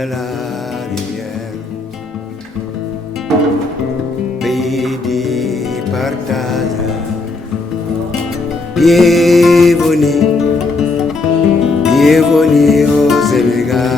de la rivière, pays du partage. Bienvenue, bienvenue au Sénégal.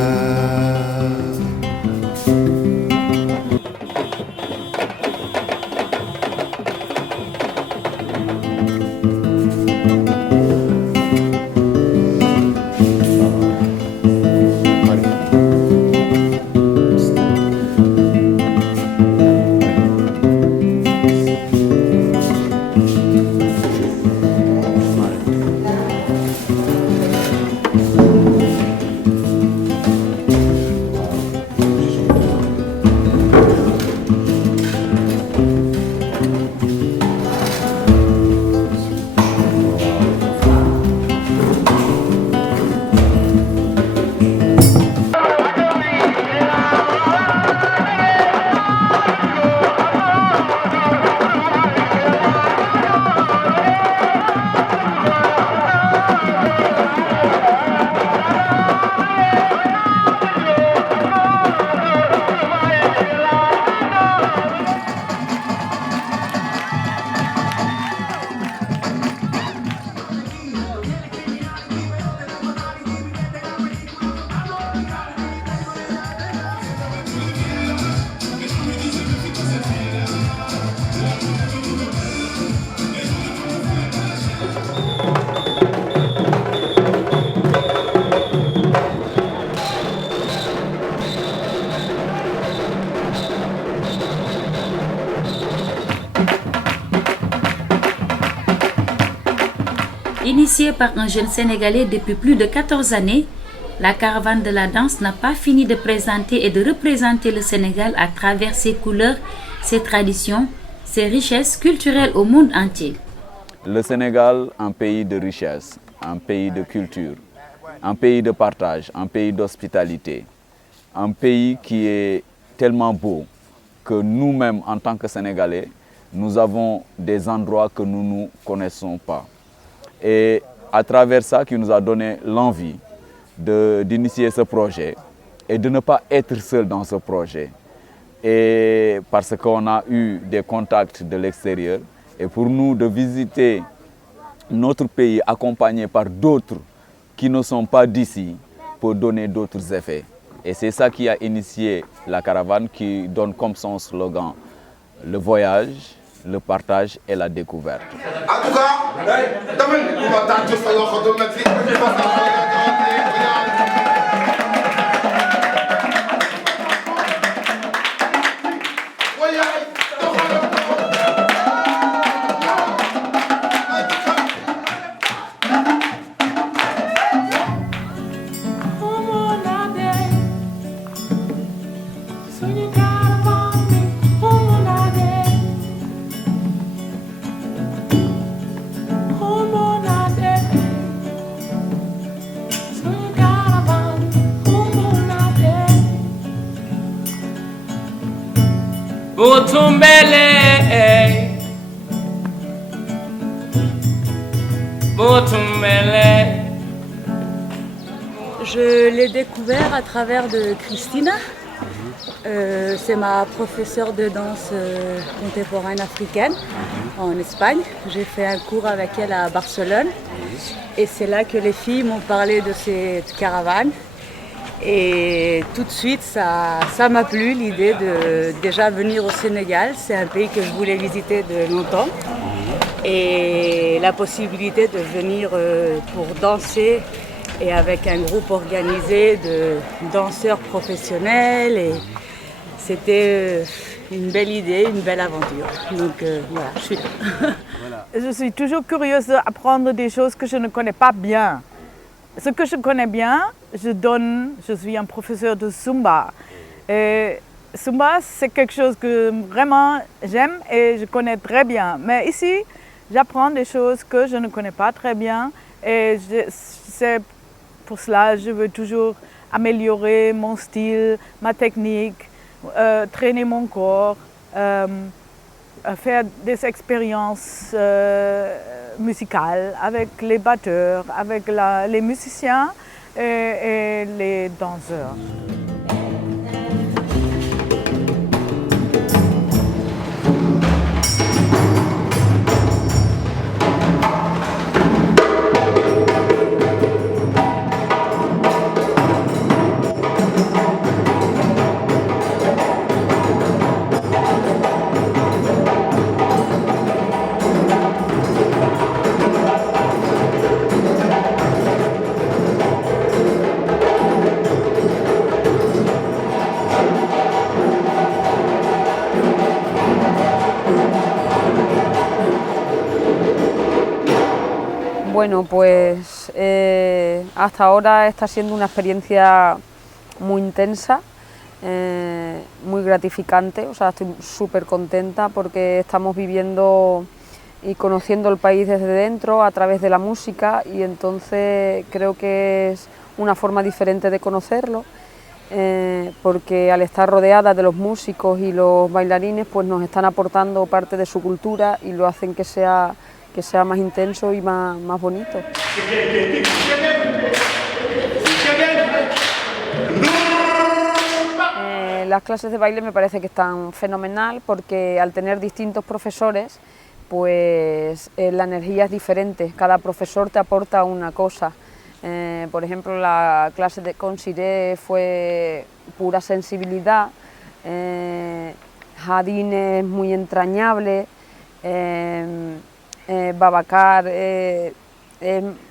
Initiée par un jeune Sénégalais depuis plus de 14 années, la caravane de la danse n'a pas fini de présenter et de représenter le Sénégal à travers ses couleurs, ses traditions, ses richesses culturelles au monde entier. Le Sénégal, un pays de richesse, un pays de culture, un pays de partage, un pays d'hospitalité, un pays qui est tellement beau que nous-mêmes, en tant que Sénégalais, nous avons des endroits que nous ne connaissons pas. Et à travers ça, qui nous a donné l'envie d'initier ce projet et de ne pas être seul dans ce projet. Et parce qu'on a eu des contacts de l'extérieur et pour nous de visiter notre pays accompagné par d'autres qui ne sont pas d'ici pour donner d'autres effets. Et c'est ça qui a initié la caravane qui donne comme son slogan le voyage, le partage et la découverte. En tout cas, Je l'ai découvert à travers de Christina. C'est ma professeure de danse contemporaine africaine en Espagne. J'ai fait un cours avec elle à Barcelone. Et c'est là que les filles m'ont parlé de cette caravane. Et tout de suite, ça m'a plu l'idée de déjà venir au Sénégal. C'est un pays que je voulais visiter de longtemps. Et la possibilité de venir pour danser et avec un groupe organisé de danseurs professionnels. Et c'était une belle idée, une belle aventure. Donc voilà, je suis là. Je suis toujours curieuse d'apprendre des choses que je ne connais pas bien. Ce que je connais bien, je suis un professeur de Zumba. Et Zumba, c'est quelque chose que vraiment j'aime et je connais très bien. Mais ici, j'apprends des choses que je ne connais pas très bien. Et c'est pour cela que je veux toujours améliorer mon style, ma technique, traîner mon corps, faire des expériences musicales avec les batteurs, avec les musiciens et les danseurs. Bueno, pues hasta ahora está siendo una experiencia muy intensa, muy gratificante, o sea, estoy súper contenta porque estamos viviendo y conociendo el país desde dentro a través de la música, y entonces creo que es una forma diferente de conocerlo, porque al estar rodeada de los músicos y los bailarines, pues nos están aportando parte de su cultura y lo hacen que sea más intenso y más bonito. Las clases de baile me parece que están fenomenal porque al tener distintos profesores, pues la energía es diferente, cada profesor te aporta una cosa. Por ejemplo, la clase con Siré fue pura sensibilidad, Jadine es muy entrañable, Babacar es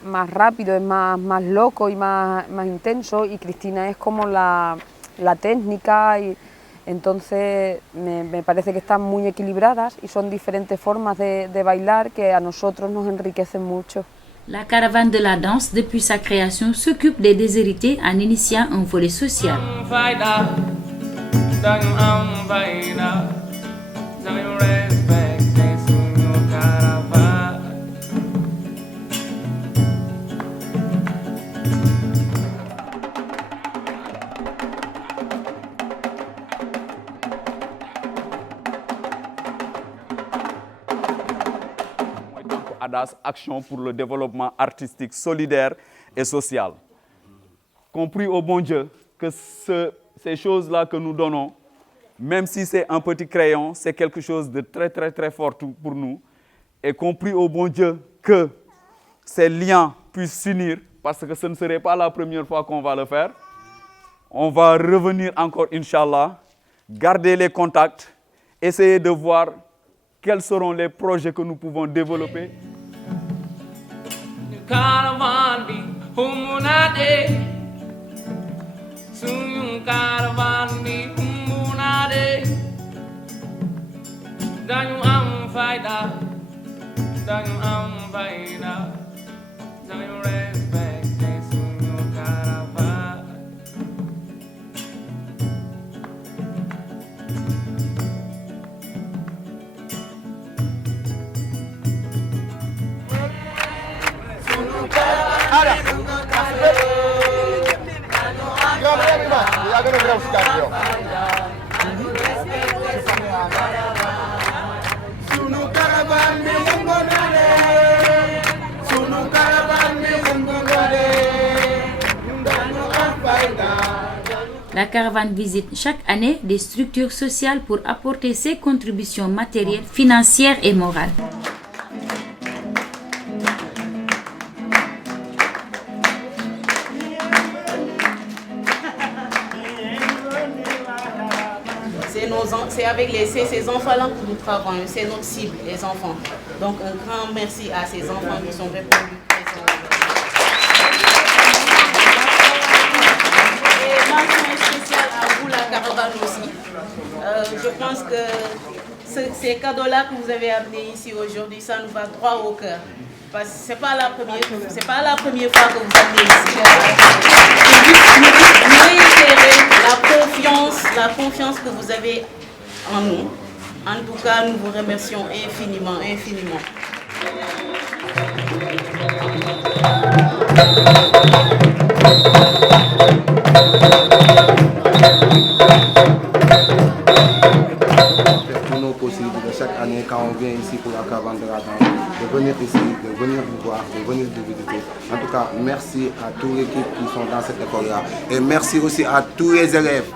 más rápido, es más loco y más intenso, y Cristina es como la técnica, y entonces me parece que están muy equilibradas y son diferentes formas de bailar que a nosotros nos enriquecen mucho. La caravane de la danse, depuis sa création, s'occupe des déshérités en initiant un volet social. ADAS, Action pour le développement artistique solidaire et social. Compris au bon Dieu que ces choses-là que nous donnons, même si c'est un petit crayon, c'est quelque chose de très très très fort pour nous. Et compris au bon Dieu que ces liens puissent s'unir, parce que ce ne serait pas la première fois qu'on va le faire. On va revenir encore, Inch'Allah, garder les contacts, essayer de voir quels seront les projets que nous pouvons développer. La caravane visite chaque année des structures sociales pour apporter ses contributions matérielles, financières et morales. C'est avec ces enfants-là que nous travaillons, c'est notre cible, les enfants. Donc un grand merci à ces enfants qui sont répondus présents. Et mention spéciale à vous, la caravane aussi. Je pense que ces cadeaux-là que vous avez amenés ici aujourd'hui, ça nous va droit au cœur. Parce que ce n'est pas la première fois que vous amenez ici. Et juste réitérer la confiance que vous avez en nous. En tout cas, nous vous remercions infiniment, infiniment. Tout nos possible de chaque année quand on vient ici pour la caravane de la danse, de venir ici, de venir vous voir, de venir vous visiter. En tout cas, merci à toute l'équipe qui sont dans cette école-là. Et merci aussi à tous les élèves.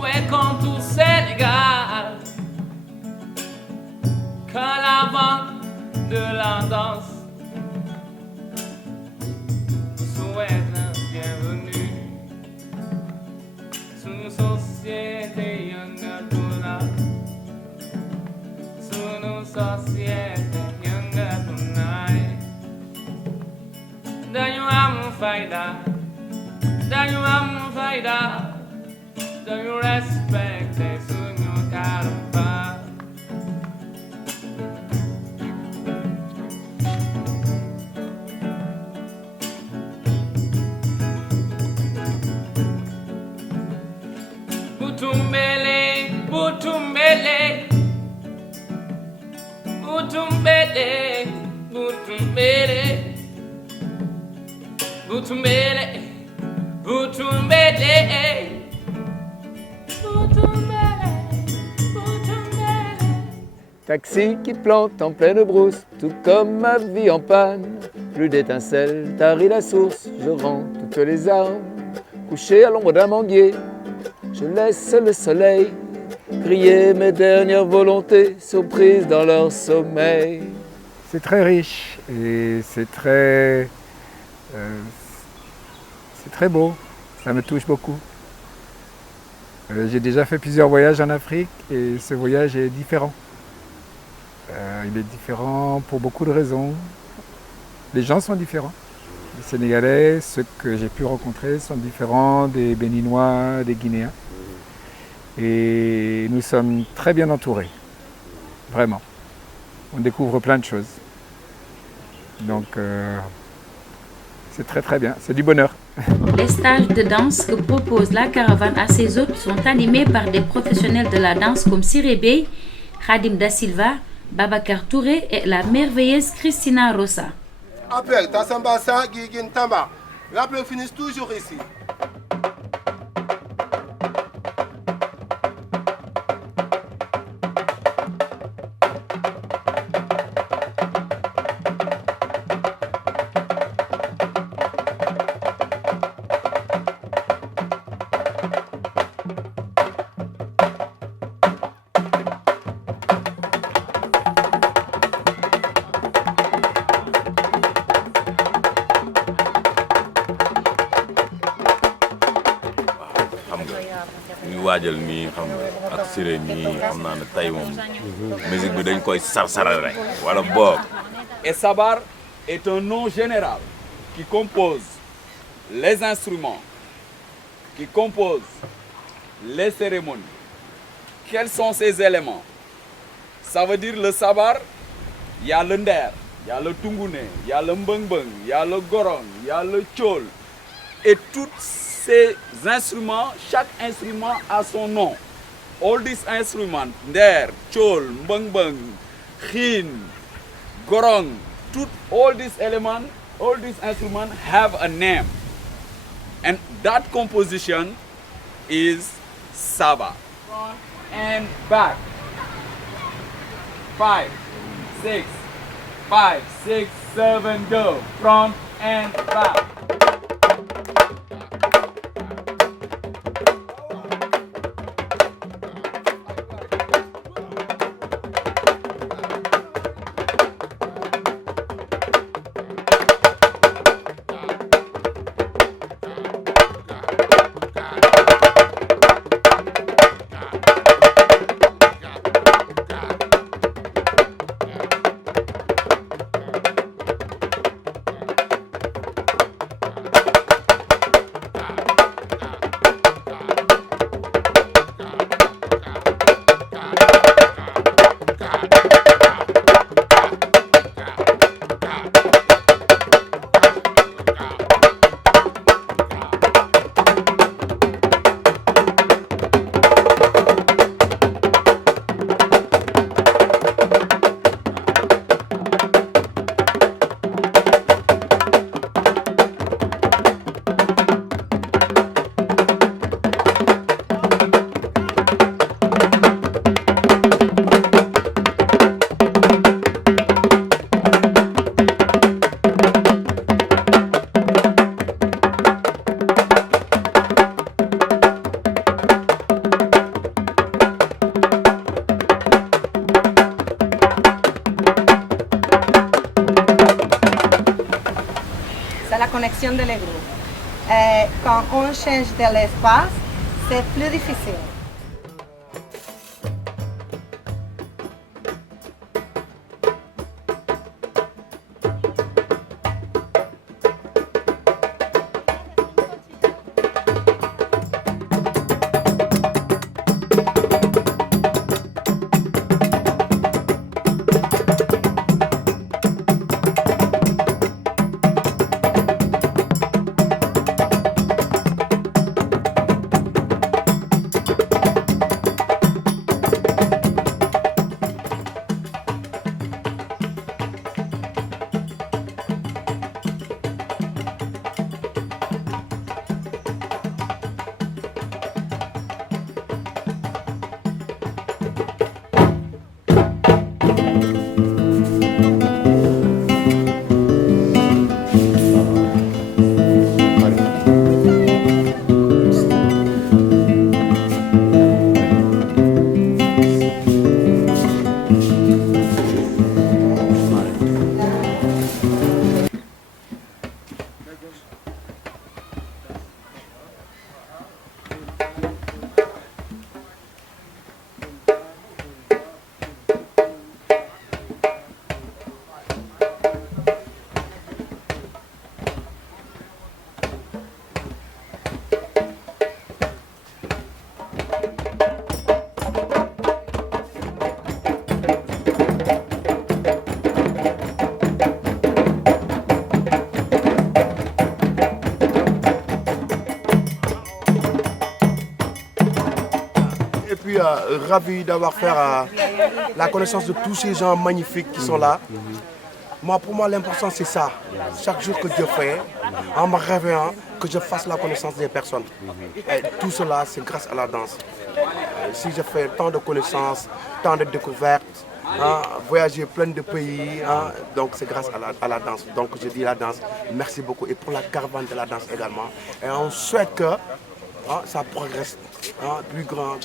Welcome to Sénégal, caravane de la danse. Souhaite la bienvenue sur une société Yangatuna, sur une société Yangatuna. Dañu am fayda, dañu am fayda. dañu respecté suñu caravane. Butumbele, butumbele, butumbele, butumbele, butumbele, butumbele, butumbele. Taxi qui plante en pleine brousse, tout comme ma vie en panne. Plus d'étincelles, tarit la source, je rends toutes les armes. Couché à l'ombre d'un manguier, je laisse le soleil griller mes dernières volontés, surprises dans leur sommeil. C'est très riche et c'est très beau, ça me touche beaucoup. J'ai déjà fait plusieurs voyages en Afrique et ce voyage est différent. Il est différent pour beaucoup de raisons. Les gens sont différents. Les Sénégalais, ceux que j'ai pu rencontrer, sont différents des Béninois, des Guinéens. Et nous sommes très bien entourés, vraiment. On découvre plein de choses. Donc c'est très très bien, c'est du bonheur. Les stages de danse que propose la caravane à ses hôtes sont animés par des professionnels de la danse comme Siré Bey, Khadim Da Silva, Babacar Touré et la merveilleuse Christina Rosa. Après, Tassamba Sa, Guigin Tamba. Rappelez, on finit toujours ici. waajal mi xam nga ak siré mi xam naa ne tey moom musique bi dañ koy sarsaral rek wala boog. Et Sabar est un nom général qui compose les instruments, qui compose les cérémonies. Quels sont ces éléments? Ça veut dire le Sabar, il y a le nder, il y a le tungune, il y a le mbeng-mbeng, il y a le gorong, il y a le tchol. Et tous ces instruments, chaque instrument a son nom. All these instruments, nder, tchol, mbeng-mbeng, khin, gorong, all these elements, all these instruments have a name. And that composition is Saba. Front and back. 5, 6, 5, 6, 7, go. Front and back. connexion de les groupes. Quand on change de l'espace, c'est plus difficile. ravi d'avoir fait la connaissance de tous ces gens magnifiques qui sont là. Pour moi, l'important c'est ça. Chaque jour que je fais, en me réveillant, que je fasse la connaissance des personnes. Et tout cela, c'est grâce à la danse. Si je fais tant de connaissances, tant de découvertes, voyager plein de pays, donc c'est grâce à la danse. Donc je dis la danse, merci beaucoup. Et pour la caravane de la danse également. Et on souhaite que ça progresse plus grand,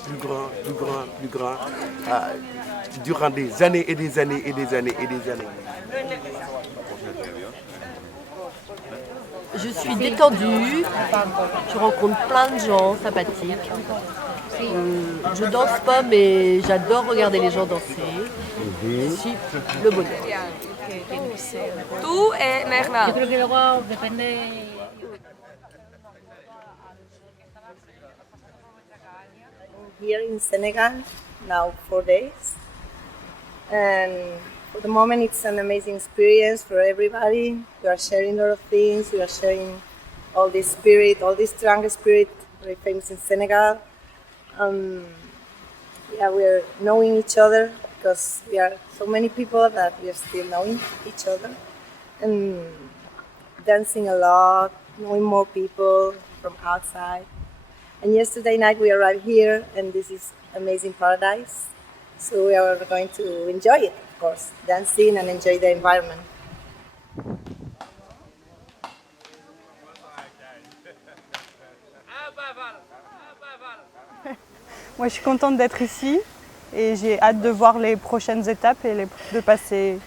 durant des années et des années et des années et des années. Je suis détendue, je rencontre plein de gens sympathiques. Je danse pas, mais j'adore regarder les gens danser. C'est le bonheur. Tout est Merna. Here in Senegal, now 4 days. And at the moment it's an amazing experience for everybody. We are sharing a lot of things, we are sharing all this spirit, all this strong spirit, very famous in Senegal. We're knowing each other because we are so many people that we are still knowing each other. And dancing a lot, knowing more people from outside. And yesterday night we arrived here and this is amazing paradise. So we are going to enjoy it, of course, dancing and enjoy the environment. Moi je suis contente d'être ici et j'ai hâte de voir les prochaines étapes et de passer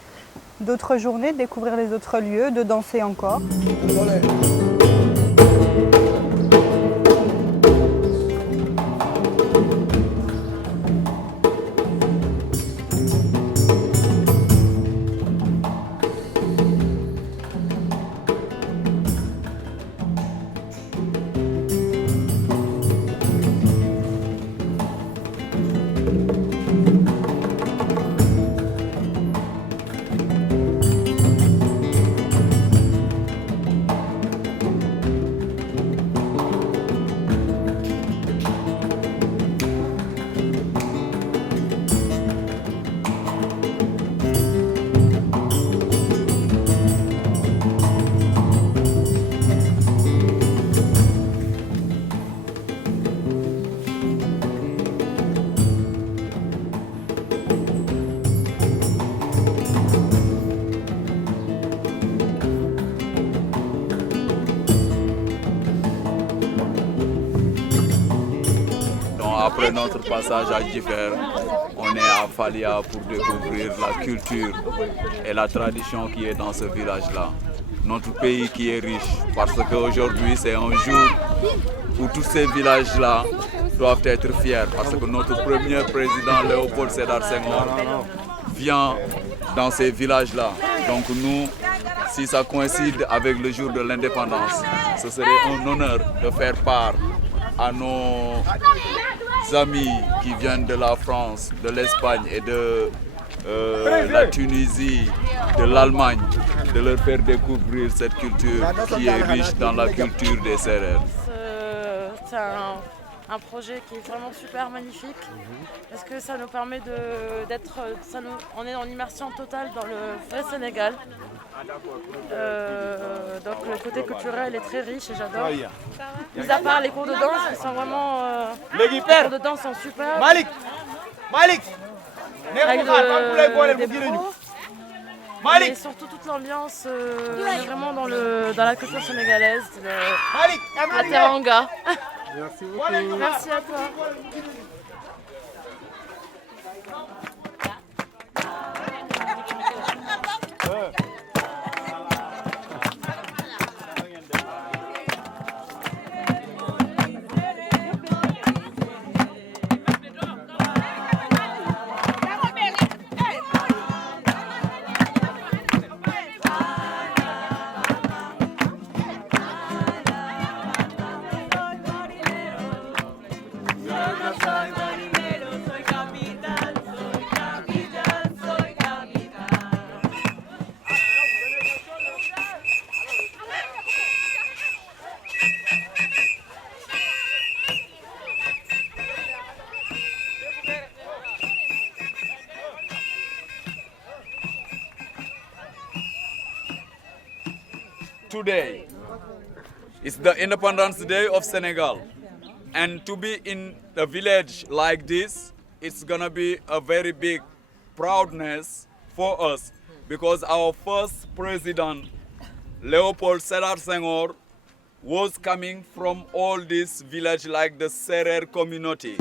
d'autres journées, de découvrir les autres lieux, de danser encore. Après notre passage à Djifer, on est à Falia pour découvrir la culture et la tradition qui est dans ce village-là. Notre pays qui est riche, parce qu'aujourd'hui c'est un jour où tous ces villages-là doivent être fiers, parce que notre premier président Léopold Sédar Senghor vient dans ces villages-là. Donc nous, si ça coïncide avec le jour de l'indépendance, ce serait un honneur de faire part à nos amis qui viennent de la France, de l'Espagne et de la Tunisie, de l'Allemagne, de leur faire découvrir cette culture qui est riche dans la culture des Sérères. C'est un projet qui est vraiment super magnifique parce que ça nous permet d'être, on est en immersion totale dans le vrai Sénégal. Donc le côté culturel est très riche et j'adore. Mis à part les cours de danse qui sont vraiment, les cours de danse sont super. Avec des pros. Mais surtout toute l'ambiance vraiment dans la culture sénégalaise, la teranga. Merci à toi. Soy marinero, soy capitán, soy today. It's the Independence Day of Senegal. And to be in a village like this, it's gonna be a very big proudness for us because our first president, Léopold Sédar Senghor, was coming from all this village like the Serer community.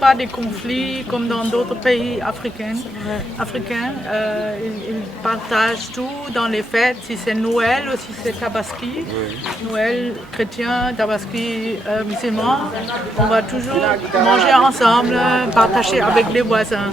Pas des conflits comme dans d'autres pays africains. Ils partagent tout dans les fêtes, si c'est Noël ou si c'est Tabaski. Noël chrétien, Tabaski musulman. On va toujours manger ensemble, partager avec les voisins.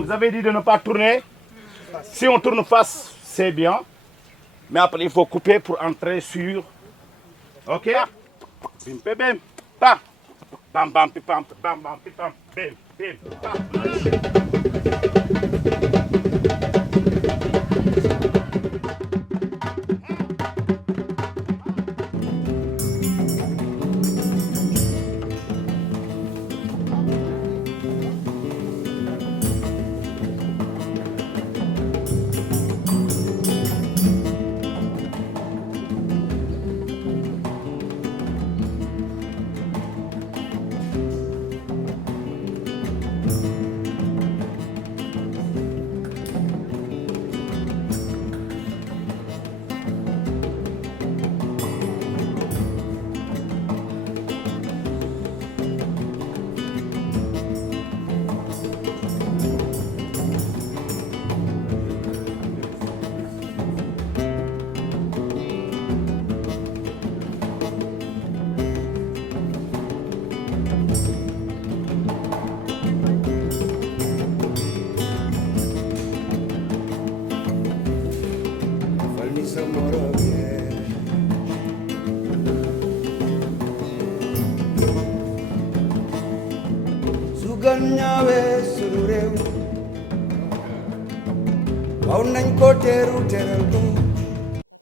Vous avez dit de ne pas tourner. Si on tourne face, c'est bien. Mais après, il faut couper pour entrer sur. Ok? Bim, bim, bim. Bam. Bam, bam, bam, bam, bam, bam, bim, bim,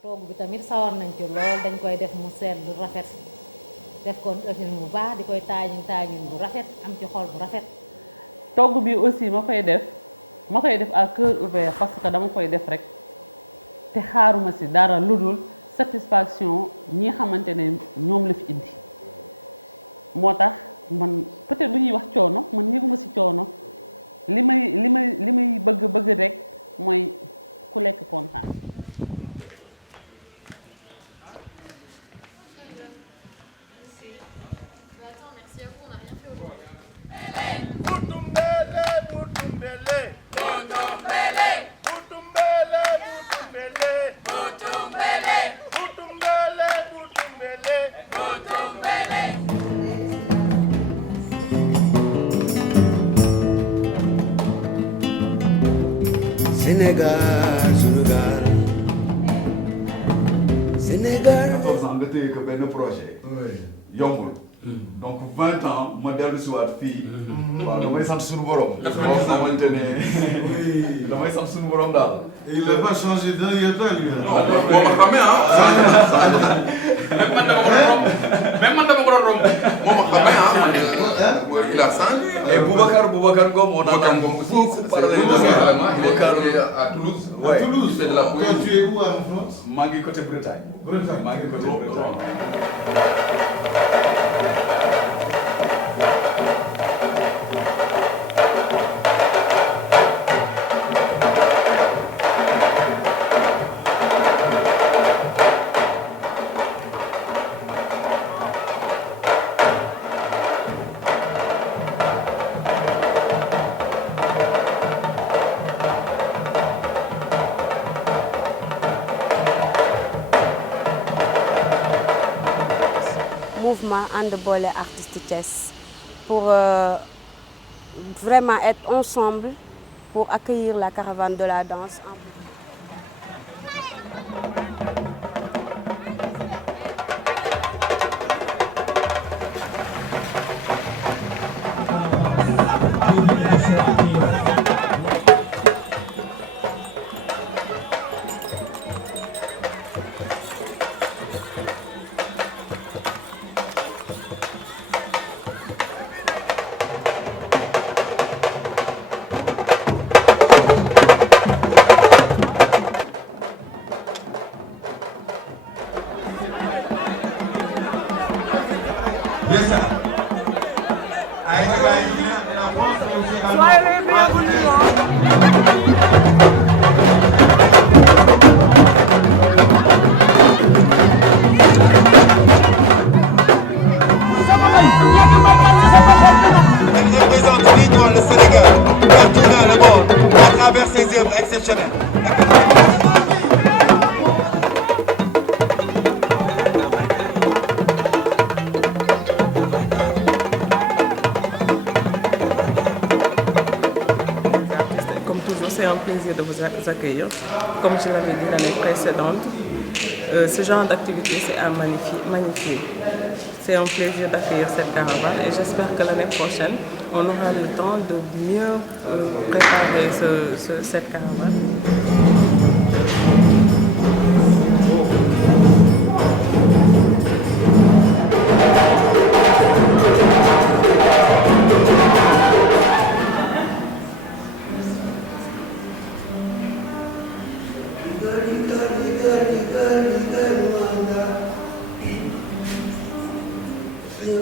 togg bi tamit sawar nañ ci lool dañ koy def mu sell lu rafet def ko defin bu baax di koy taañin bu rafet am ci xol bu rafet. togg bi aussi ma koy def à cœur ouvert parce que dama koy def rek te xaaruma ci dara lu dul satisfaction ñi xamante ne ñoom la fi indi moo tax man peut-être du ñuy wax coono man yëguma ci coono li may bëgg rek mooy ku lekk kontaan. si waat fii. waaw damay sant suñu borom. dafa xamante ne oui damay sant suñu borom daal. il n'a pas changé d'un iota lui. non boo ko xamee ah. même man dama ko doon romb. moo ma xamee ah. il a changé. Boubacar Ngom aussi. il est à Toulouse. À Toulouse. Il fait de la poésie. Toi tu es où en France? maa ngi côté Bretagne. maa ngi côté Bretagne. Mouvement And Boolé Artistes Thiès pour vraiment être ensemble pour accueillir la caravane de la danse. Il représente dignement le Sénégal partout dans le monde à travers ses œuvres exceptionnelles. Comme toujours, c'est un plaisir de vous accueillir. Comme je l'avais dit l'année précédente, ce genre d'activité, c'est à magnifier. C'est un plaisir d'accueillir cette caravane et j'espère que l'année prochaine, on aura le temps de mieux préparer cette caravane.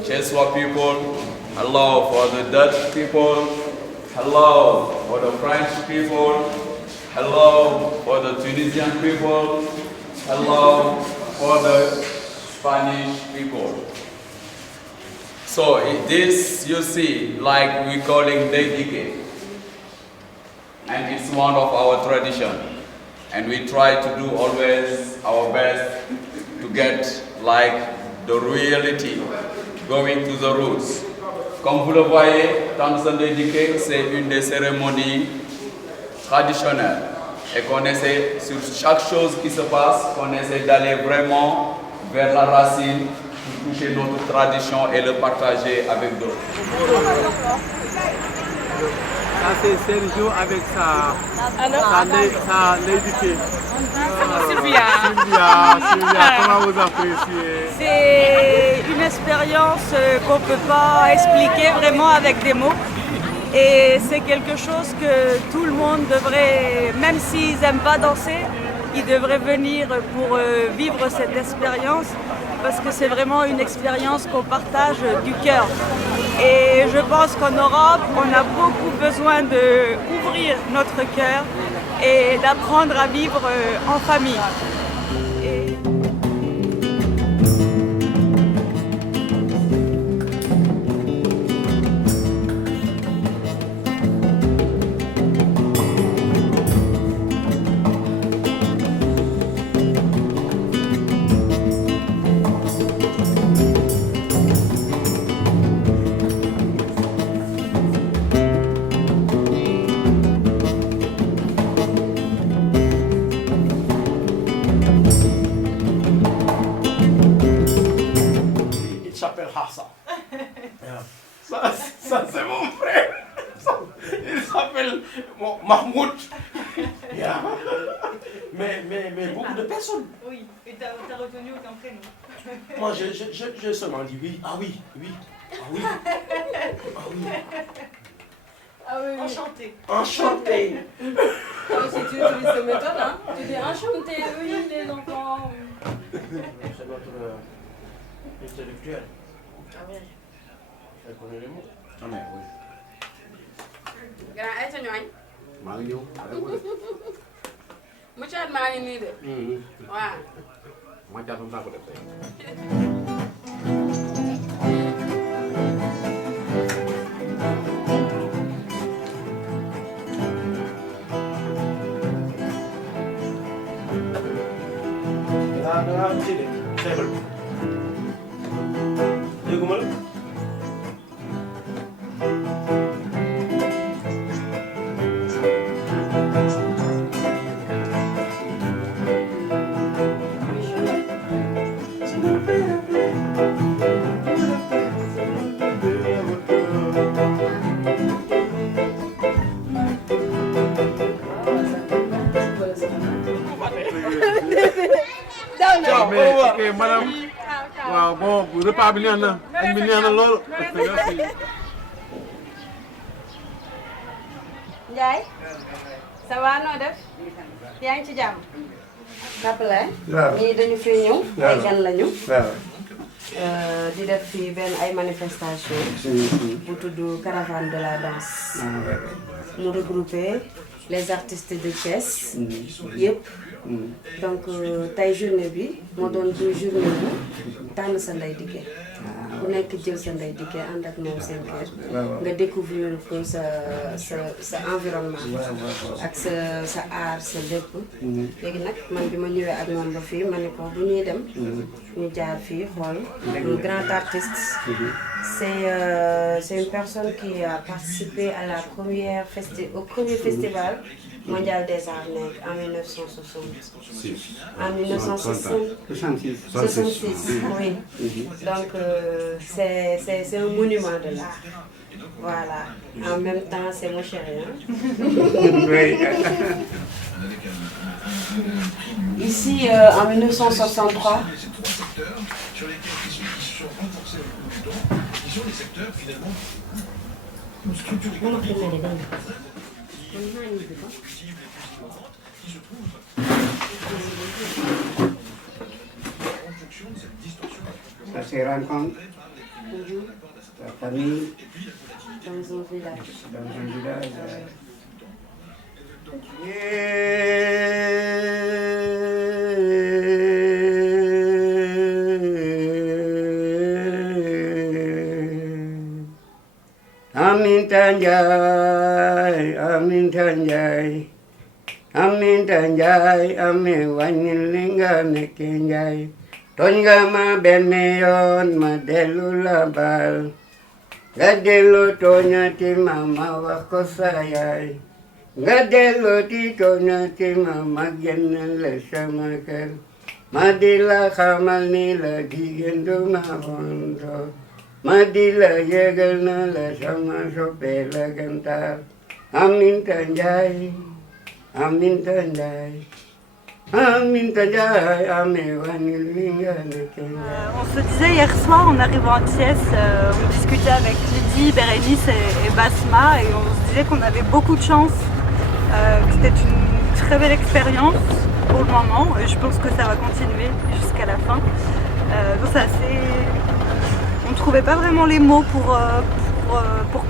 Cheswa people, hello for the Dutch people, hello for the French people, hello for the Tunisian people, hello for the Spanish people. So this you see, like we calling Dedike, and it's one of our tradition, and we try to do always our best to get like the reality, going to the roots. Comme vous le voyez, Tanzan Dedike, c'est une des cérémonies traditionnelles et qu'on essaie, sur chaque chose qui se passe, qu'on essaie d'aller vraiment vers la racine pour toucher notre tradition et le partager avec d'autres. Ça c'est Sergio avec sa Dedike. Sylvia, comment vous appréciez? c'est une expérience qu'on ne peut pas expliquer vraiment avec des mots. Et c'est quelque chose que tout le monde devrait, même s'ils n'aiment pas danser, ils devraient venir pour vivre cette expérience parce que c'est vraiment une expérience qu'on partage du cœur. Et je pense qu'en Europe, on a beaucoup besoin d'ouvrir notre cœur et d'apprendre à vivre en famille. Ça, c'est mon frère. Il s'appelle Mahmoud. Yeah. Mais beaucoup de personnes. Oui, et t'as retenu aucun prénom. Moi, j'ai seulement dit oui. Ah oui, oui. Ah oui. Ah oui. Ah oui, enchanté. Enchanté. Si tu utilises cette méthode, hein, tu dis enchanté, oui, les enfants. C'est notre intellectuel. Ah oui. Elle connaît les mots. Ah mais oui. Grand ay sa ñooñ. maa ngi ñëw. mu caat maa ngi nii de. waaw. ma caat moom saa ko def daa kii de faible. dégguma la. ok madame waaw bon repas bi neex na añ bi neex na loolu merci. Ndiaye ça va noo def yaa ngi ci jàmm. Abdoulaye. waaw ñii dañu fee ñëw. ay gan lañu. waaw. di def fii benn ay manifestation bu tudd caravane de la danse. mu regroupé les artistes de Thiès. yëpp. donc tey journée bi moo doon du journée bu tànn sa ndey dikke ku nekk jël sa ndey dikke ànd ak ñoom seen kër nga découvrir ko sa environnement ak sa art sa lépp léegi nag man bi ma ñëwee ak ñoom ba fii ma ne ko bu ñuy dem ñu jaar fii xool un grand artiste c'est une personne qui a participé à la au premier festival mondial des arts nègres en 1966. En 1966, oui. Donc c'est un monument de l'art. Voilà. En même temps, c'est mon chéri. Hein? Ici, en 1963. Ces trois secteurs sur lesquels qui se sont renforcés au cours du temps, qui sont des secteurs finalement une structure économique. Ça se rencontre, la famille, dans un village. Dans un village. Aminta Njaay, Aminta Njaay, Aminta Njaay, ame wàññil li nga nekke Njaay. Tooñ nga ma benn yoon ma dellu la baal. Nga delloo tooñati ma wax ko sa yaay. Nga delloo ti tooñati ma génn la sama kër. Ma di la xamal ni la jigéen du ma fonto. Ma di la yëgal na la sama soppe la gantaar. Aminta Njaay, Aminta Njaay, Aminta Njaay, ame wàññil li nga nekke Njaay. On se disait hier soir en arrivant à Thiès, on discutait avec Lydie, Bérénice et Basma et on se disait qu'on avait beaucoup de chance, que c'était une très belle expérience pour le moment et je pense que ça va continuer jusqu'à la fin. Donc c'est assez... On ne trouvait pas vraiment les mots pour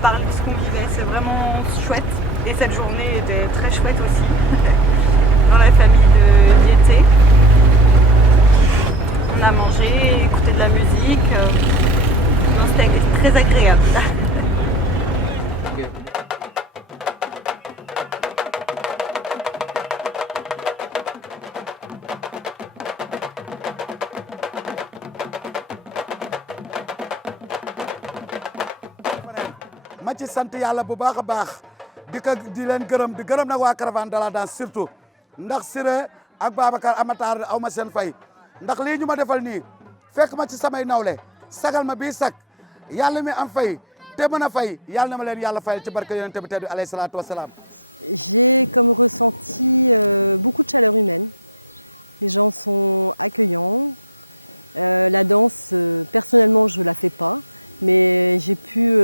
parler de ce qu'on vivait, c'est vraiment chouette et cette journée était très chouette aussi dans la famille de Diété. On a mangé, écouté de la musique, c'était très agréable. ma ci sant yàlla bu baax a baax di leen gërëm di gërëm nag waa caravane de la danse surtout ndax Siré ak Babacar Amatar aw ma seen fay ndax lii ñu ma defal nii fekk ma ci samay nawle sagal ma bii sag yàlla mi am fay te mën a fay yàlla na ma leen yàlla fayal ci barke yonent bi tedd alayhi salaatu wasalaam. J'ai comme ressenti beaucoup de chaleur humaine. Les gens sont accueillants. La danse, personnellement, je ne la fais pas, mais j'ai pu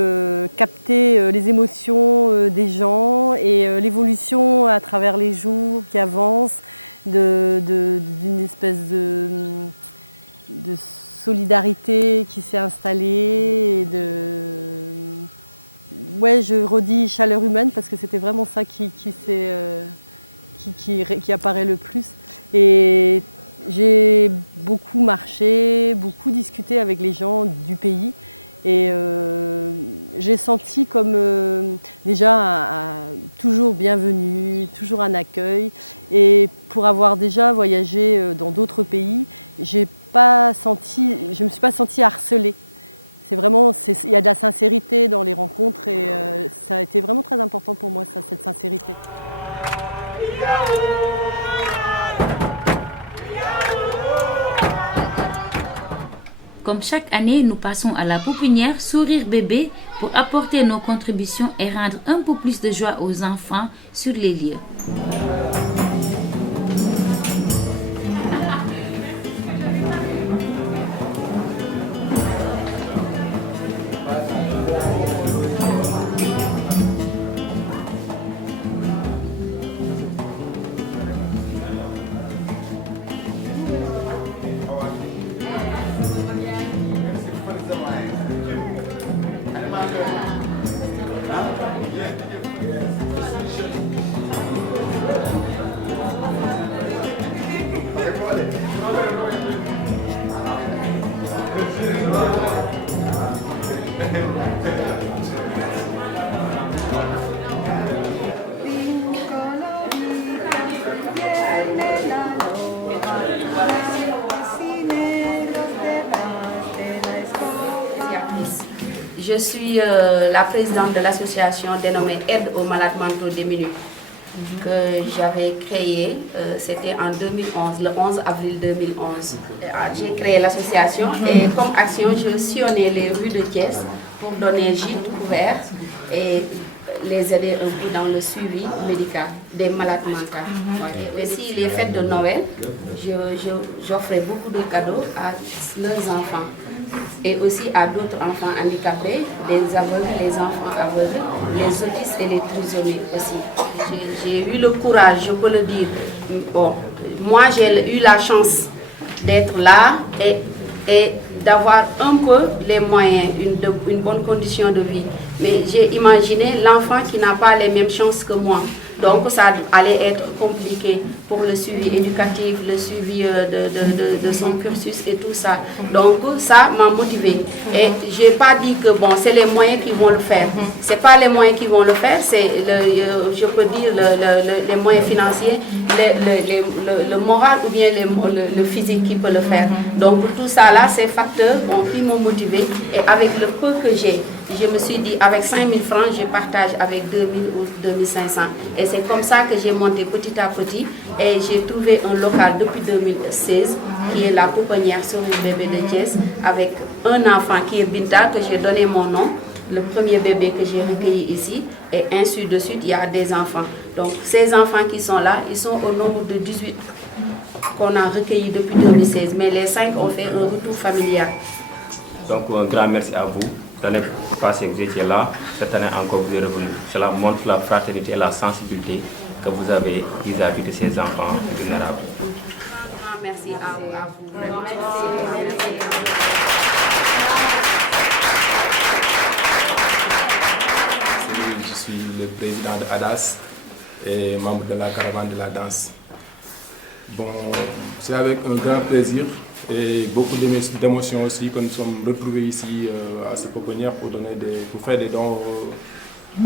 capter les émotions des gens et l'évolution à travers les jours qui avancent d'une espèce de solidarité qui s'est installée. Ouais, je redis chaleur humaine parce que c'était vraiment ça qui apparaît le plus. Et j'ai beaucoup marché, beaucoup discuté avec les gens du pays et j'ai senti comme déjà toujours bienvenue, toujours un accueil. Et pour avoir déjà voyagé dans d'autres pays, je me suis pas sentie harcelée. C'est vraiment, il y a de la sincérité dans les rencontres et ça a été vraiment très important pour moi, ça, cette sincérité. Comme chaque année, nous passons à la pouponnière Sourire Bébé pour apporter nos contributions et rendre un peu plus de joie aux enfants sur les lieux. Je suis la présidente de l'association dénommée Aide aux malades mentaux démunis que j'avais créée, c'était en 2011, le 11 avril 2011. J'ai créé l'association et comme action, je sillonnais les rues de Thiès pour donner gîtes couverts et les aider un peu dans le suivi médical des malades mentaux. Et si les fêtes de Noël, j'offrais beaucoup de cadeaux à leurs enfants. Et aussi à d'autres enfants handicapés, les aveugles, les enfants aveugles, les autistes et les trisomiques aussi. J'ai eu le courage, je peux le dire. Bon, moi, j'ai eu la chance d'être là et d'avoir un peu les moyens, une bonne condition de vie. Mais j'ai imaginé l'enfant qui n'a pas les mêmes chances que moi. Donc ça allait être compliqué pour le suivi éducatif, le suivi de son cursus et tout ça. Donc ça m'a motivée. Et je n'ai pas dit que bon, c'est les moyens qui vont le faire. Ce n'est pas les moyens qui vont le faire, c'est je peux dire les moyens financiers, le moral ou bien le physique qui peut le faire. Donc tout ça là, c'est facteurs qui m'ont motivée. Et avec le peu que j'ai, je me suis dit avec 5 000 francs, je partage avec 2 000 ou 2 500. Et c'est comme ça que j'ai monté petit à petit et j'ai trouvé un local depuis 2016 qui est la pouponnière Sourire Bébé de Thiès avec un enfant qui est Binta, que j'ai donné mon nom, le premier bébé que j'ai recueilli ici et ainsi de suite, il y a des enfants. Donc ces enfants qui sont là, ils sont au nombre de 18 qu'on a recueillis depuis 2016, mais les 5 ont fait un retour familial. Donc un grand merci à vous. L'année passée, vous étiez là, cette année encore, vous êtes revenu. Cela montre la fraternité et la sensibilité que vous avez vis-à-vis de ces enfants vulnérables. Merci à vous. Je suis le président de ADAS et membre de la caravane de la danse. Bon, c'est avec un grand plaisir et beaucoup d'émotions aussi que nous sommes retrouvés ici à cette pouponnière pour faire des dons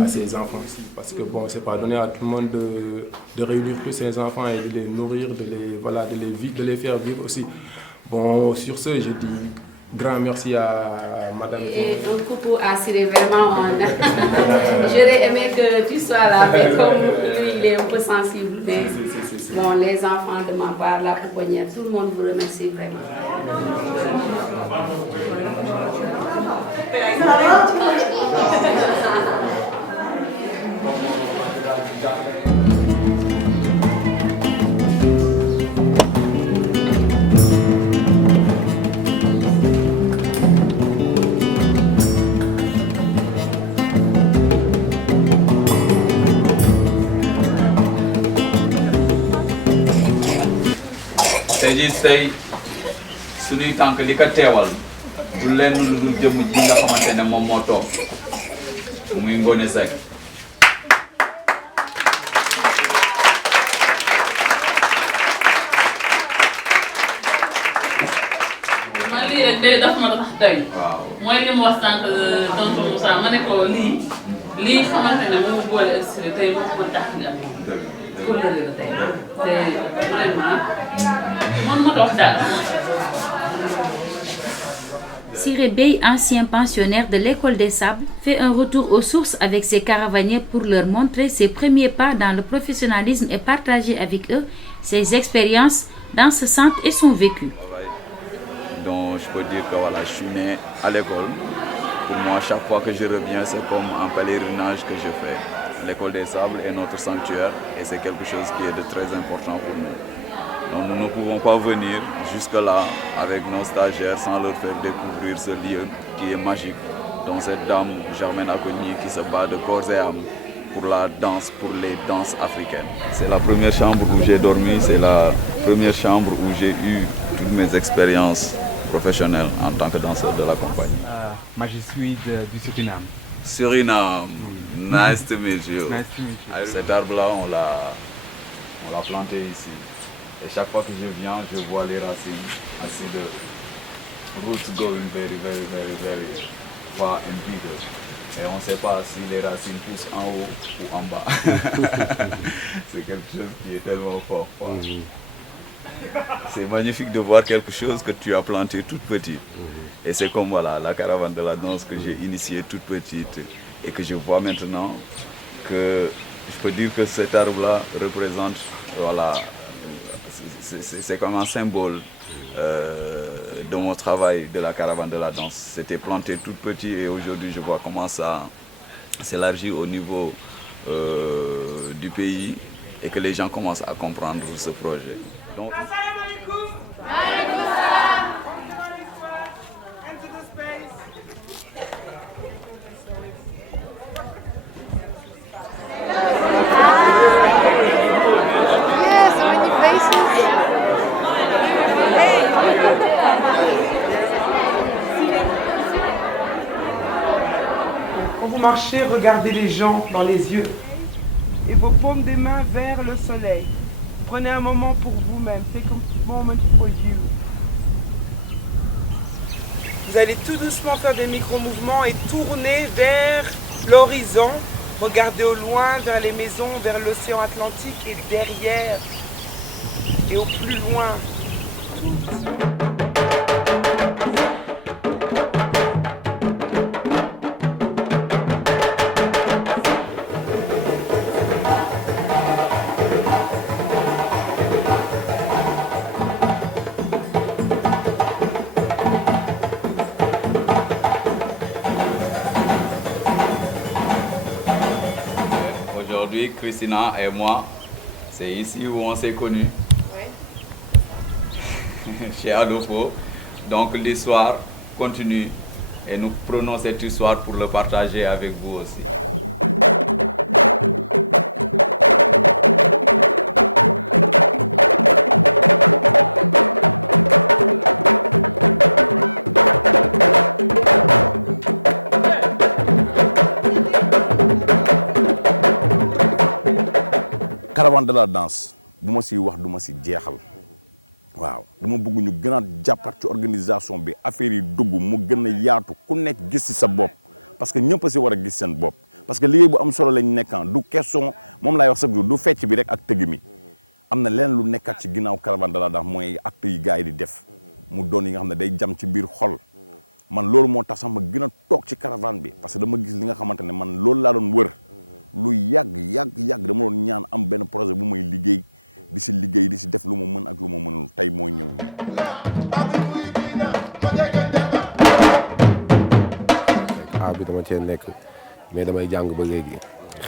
à ces enfants ici. Parce que bon, c'est pas donné à tout le monde de réunir tous ces enfants et de les nourrir, de les faire vivre aussi. Bon, sur ce, je dis grand merci à Madame. Et un coucou à Cyril, vraiment. J'aurais aimé que tu sois là, mais comme lui, il est un peu sensible. Mais Bon, les enfants de ma part, la pouponnière, tout le monde vous remercie vraiment. tey suñuy tànk li ko teewal du lenn lu dul jëmm ji nga xamante ne moom moo toog muy Ngoné Seck. man lii rek day daf ma tax doy. waaw mooy li mu wax sànq tonton Moussa ma ne ko lii xamante ne moom boole ak Siré tey moo ko tax li am. kóllëre la tey te vraiment man ma dox daal. Siré Bey, ancien pensionnaire de l'école des Sables, fait un retour aux sources avec ses caravaniers pour leur montrer ses premiers pas dans le professionnalisme et partager avec eux ses expériences dans ce centre et son vécu. Donc je peux dire que voilà, je suis né à l'école. Pour moi, chaque fois que je reviens, c'est comme un pèlerinage que je fais. L'école des Sables est notre sanctuaire et c'est quelque chose qui est de très important pour nous. Donc nous ne pouvons pas venir jusque-là avec nos stagiaires sans leur faire découvrir ce lieu qui est magique. Donc cette dame Germaine Acogny qui se bat de corps et âme pour la danse, pour les danses africaines. C'est la première chambre où j'ai dormi, c'est la première chambre où j'ai eu toutes mes expériences professionnelles en tant que danseur de la compagnie. Moi je suis du Suriname. Suriname, nice to meet you. Nice to meet you. Cet arbre-là, on l'a planté ici. Et chaque fois que je viens, je vois les racines. I see the roots going very, very, very, very far and bigger. Et on ne sait pas si les racines poussent en haut ou en bas. C'est quelque chose qui est tellement fort. C'est magnifique de voir quelque chose que tu as planté toute petite. Et c'est comme voilà, la caravane de la danse que j'ai initiée toute petite et que je vois maintenant que je peux dire que cet arbre-là représente, voilà, c'est comme un symbole de mon travail de la caravane de la danse. C'était planté tout petit et aujourd'hui je vois comment ça s'élargit au niveau du pays et que les gens commencent à comprendre ce projet. Donc, Assalamu alaikum. Alaikum salam. Into the space. Quand vous marchez, regardez les gens dans les yeux et vos paumes des mains vers le soleil. Prenez un moment pour vous-même. Take a moment for you. Vous allez tout doucement faire des micro-mouvements et tourner vers l'horizon. Regardez au loin, vers les maisons, vers l'océan Atlantique et derrière et au plus loin. Aujourd'hui, Christina et moi, c'est ici où on s'est connus, chez Adofo. Donc l'histoire continue et nous prenons cette histoire pour le partager avec vous aussi. Caravane de la danse bu ma siy wax du ma si jeexal waaw dama bëgg ñu gën a jàppat ci organisation bi affaire yi dugg mu gën a yaatu ku nekk gis si sa bopp parce que ñëpp a si war a gis seen bopp parce que liggéey bu am solo lañ nekkan du question moom laay wax chaque jour du fecc bi rek ak tëgg mi am na leen lu nekkat ci ginnaaw caravane de la danse mooy acte yi gars yi di def mu doon yi nga xam ne day jam ci biir xol man loolu moo tax sax ma gën a toog ci caravane bi parce que dama gis li nga xamante ne man loolu laa doon wër lu yàgg dama doon ñaan am benn projet bu may liggéey di si liggéey di si def lu ma mën ak lu ma mënul tey moo ñëw nii. bi dama cee nekk mais damay jàng ba léegi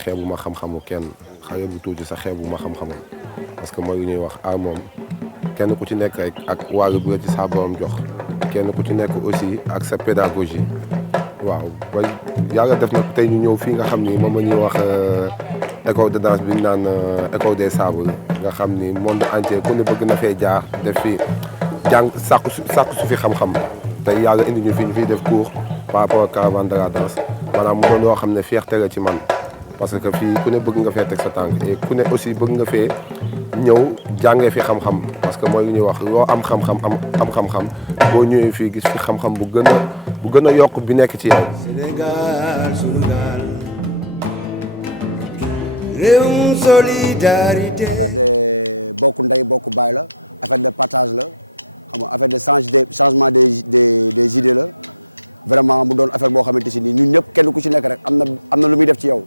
xeebu ma xam-xamu kenn xale bu tuuti sax xeebu ma xam-xamam parce que mooy lu ñuy wax moom kenn ku ci nekk rek ak wàllu bu la ci sa borom jox kenn ku ci nekk aussi ak sa pédagogie waaw ba yàlla def na tey ñu ñëw fii nga xam ni moom la ñuy wax école de danse bi ñu naan école des sables nga xam ni monde entier ku ne bëgg na fee jaar def fi jàng sàkku su fi xam-xam tey yàlla indi ñu fi ñu fiy def cours par rapport à caravane de la danse maanaam mu doon loo xam ne fierté la ci man parce que fii ku ne bëgg nga fee teg sa tànk et ku ne aussi bëgg nga fee ñëw jàngee fi xam-xam parce que mooy lu ñuy wax loo am xam-xam am xam-xam boo ñëwee fii gis fi xam-xam bu gën a yokk bi nekk ci yow. Sénégal sunu gaal réewum solidarité. affaire de bokk ndey bokk baay la affaire de partage la xam nga affaire de changement des idées la. vraiment mu doon affaire boo xamante si nii ñun ñëpp kenn ku ci nekk rek am na lu muy def ci yow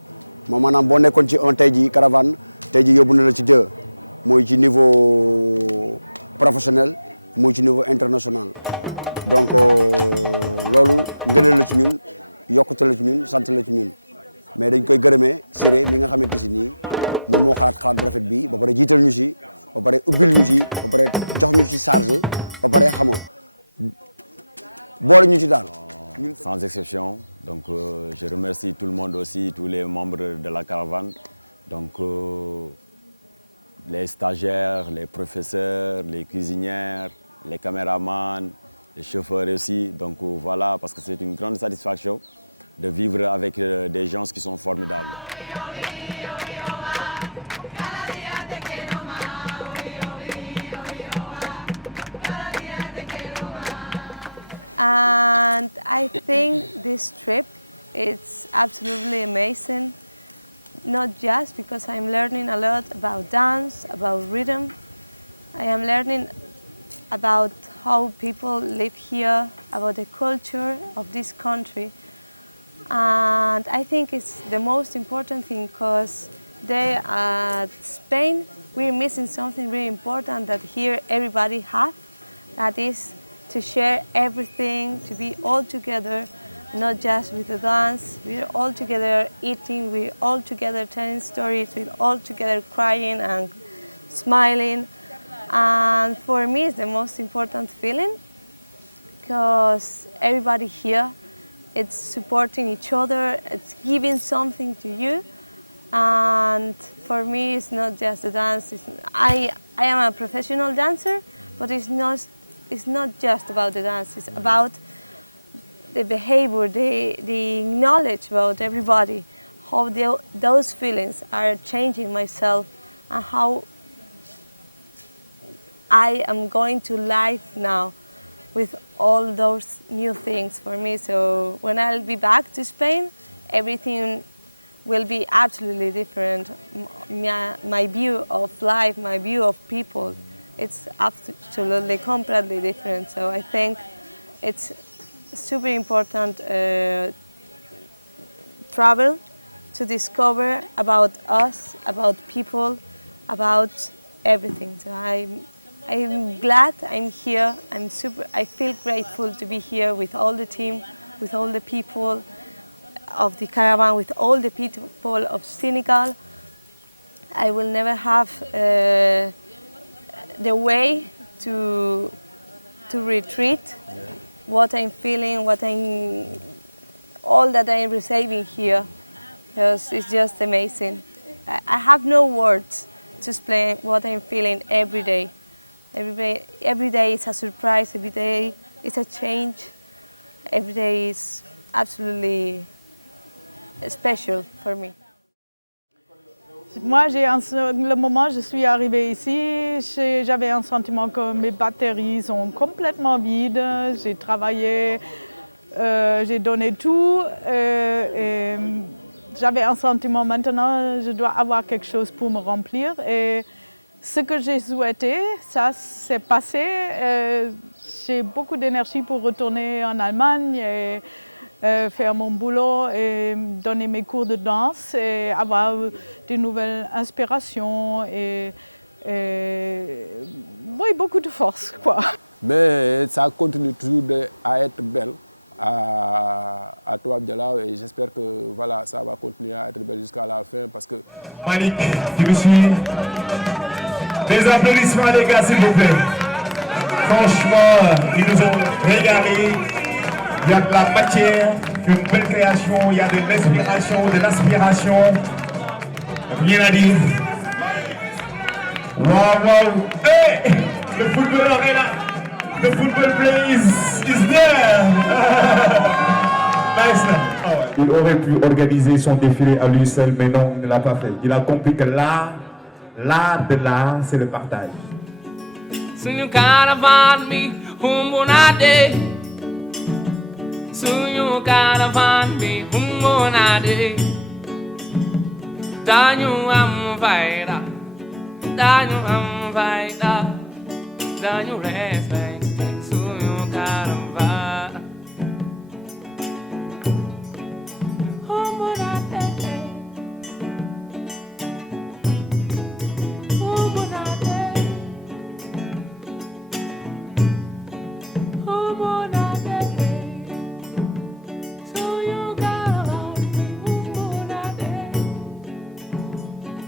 maanaam boo nekkoon ci un tey jii caravane tey jii yóbbu na la ci 2 mooy ci niveau professionnel mooy ci niveau international donc loolu ngëneel la ci ñun yokkute la ci ñun sant la ci ñun mais dañ koy gërëmee Siré mi nga xamante si nii moom moo xalaat bu rafet bi ba pare jiital ñu si ba pare ubbil ñu si ba pare jox ñu ci charge ba pare xam nga boole ñu ci daal. Sans exception, donc je remercie tout le monde aussi, tous les membres de la caravane, donc les stagiaires, les professeurs, les cuisinières, les caméramans, les chauffeurs aussi, donc voilà, parce que c'est une grande satisfaction de vivre avec des gens qui sont formidables. And I think this trip is absolutely amazing, not just because I'm learning a lot about dance, about rhythm. I am learning about how people live here, about the culture of this country. And I think it's the most important thing because there at Spain, we're missing something really important that here everybody have, that is to share everything, to be all together, not just with the dance. We're all together eating, we're all together telling stories, we're all together crying and smiling. And for me, it's the most important feeling because everybody here, it's supporting each other, it's giving something to you. And for me, it's not just the dance. I am a professional dancer, but it's not just about the dance, it's about the behavior, the knowledge about everybody, how those feelings are changing myself and how I am going to life now with all those new things for me. So when I'll be back to Spain, everything will be absolutely different. My view of life, my view of people, it's absolutely completely different. So I think it's super important travel to discover about us, about people, about everything. So I'm glad I'm here. I feel grateful to be here with all the team, with all the people of the caravan, with all the people of Senegal. I will never have the way to retreat what I'm feeling, all that I'm receiving here, because it's just amazing. I have no words to explain what I'm feeling every day. Every day is a surprise, every day is a change, every day is absolutely special for me. Moi, le moment où je suis arrivée ici, j'avais un sentiment que mes batteries sont complètement vides. J'ai travaillé, j'ai donné tout. Et j'avais un sentiment maintenant, je dois avoir quelque chose pour me remplir. Et ce que j'ai souhaité, ça s'est passé. J'ai beaucoup d'énergie pour retourner en Allemagne et faire mon boulot et donner mes cours de danse et avoir de nouvelles inspirations et Oui, beaucoup de force, quoi. Mais ça continue toujours à être belle à Toubab Dialaw et j'espère que voilà, ça va continuer à être belle jusqu'à la fin parce que... Malik, tu me suis. Des applaudissements les gars s'il vous plaît. Franchement, ils nous ont régalé. Il y a de la matière, une belle création, il y a de l'inspiration, de l'aspiration. Rien à dire. Waouh, hey, le footballeur est là. The football player is there. Nice. Il aurait pu organiser son défilé à lui seul, mais non, il ne l'a pas fait. Il a compris que l'art de l'art, c'est le partage. Soon caravan me humbonade. Soon caravan me humbonade. Danyu am vaida. Danyu am vaida. Danyu respect. Soon caravan. Humbonade. Humbonade.